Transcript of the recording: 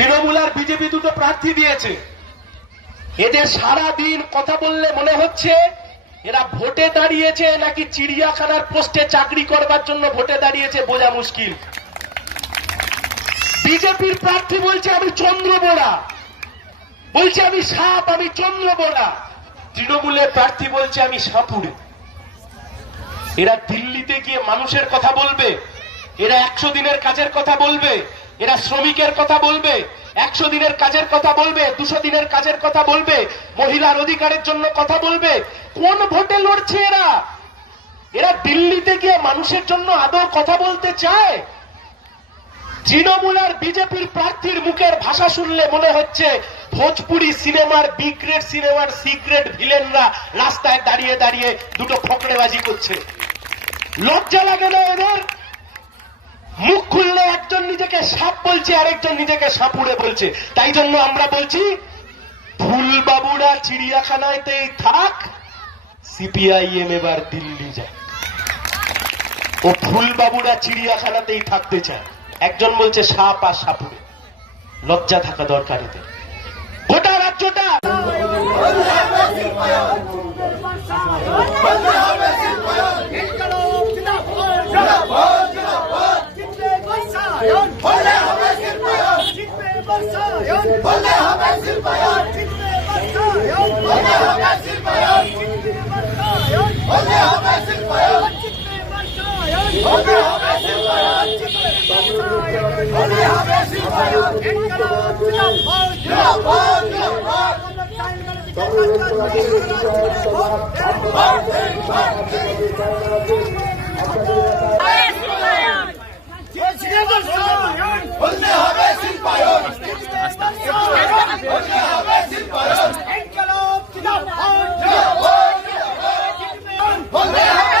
তৃণমূল আর BJP দুটো প্রার্থী দিয়েছে। এদের সারা দিন কথা বললে মনে হচ্ছে এরা ভোটে দাঁড়িয়েছে নাকি চিড়িয়াখানার পোস্টে চাকরি করবার জন্য ভোটে দাঁড়িয়েছে বোঝা মুশকিল। বিজেপির প্রার্থী বলছে, আমি চন্দ্র বোরা বলছে, আমি সাপ, আমি চন্দ্র বোরা তৃণমূলের প্রার্থী বলছে, আমি সাপুড়ে। এরা দিল্লিতে গিয়ে মানুষের কথা বলবে, এরা একশো দিনের কাজের কথা বলবে এরা শ্রমিকের কথা বলবে, একশো দিনের কাজের কথা বলবে, দুশো দিনের কাজের কথা বলবে, মহিলার অধিকারের জন্য কথা বলবে। কোন ভোটে লড়ছে এরা? এরা দিল্লিতে গিয়ে মানুষের জন্য আদৌ কথা বলতে চায়? তৃণমূল আর বিজেপির প্রার্থীর মুখের ভাষা শুনলে মনে হচ্ছে ভোজপুরি সিনেমার বি গ্রেড সিনেমার সি গ্রেড ভিলেনরা রাস্তায় দাঁড়িয়ে দাঁড়িয়ে দুটো ফকড়েবাজি করছে। লজ্জা লাগে না এদের? মুখ খুললে একজন সাপ বলছে, আরেকজন নিজেকে সাপুড়ে বলছে। তাই জন্য আমরা বলছি ফুলবাবুরা চিড়িয়াখানাতেই থাক সিপিআইএম এবার দিল্লি যায়। ও ফুলবাবুরা চিড়িয়াখানাতেই থাকতে চায়। একজন বলছে, সাপ আর সাপুড়ে। লজ্জা থাকা দরকার এদের গোটা রাজ্যটা বলে হবে শিল্পায়ন বলে হবে শিল্পায়ন বলে হবে শিল্পায়ন বলে হবে শিল্পায়ন বলে হবে শিল্পায়ন বলে হবে শিল্পায়ন জিন্দাবাদ জিন্দাবাদ বললে হবে শিল্পায়ন বললে হবে শিল্পায়ন বললে হবে শিল্পায়ন বললে হবে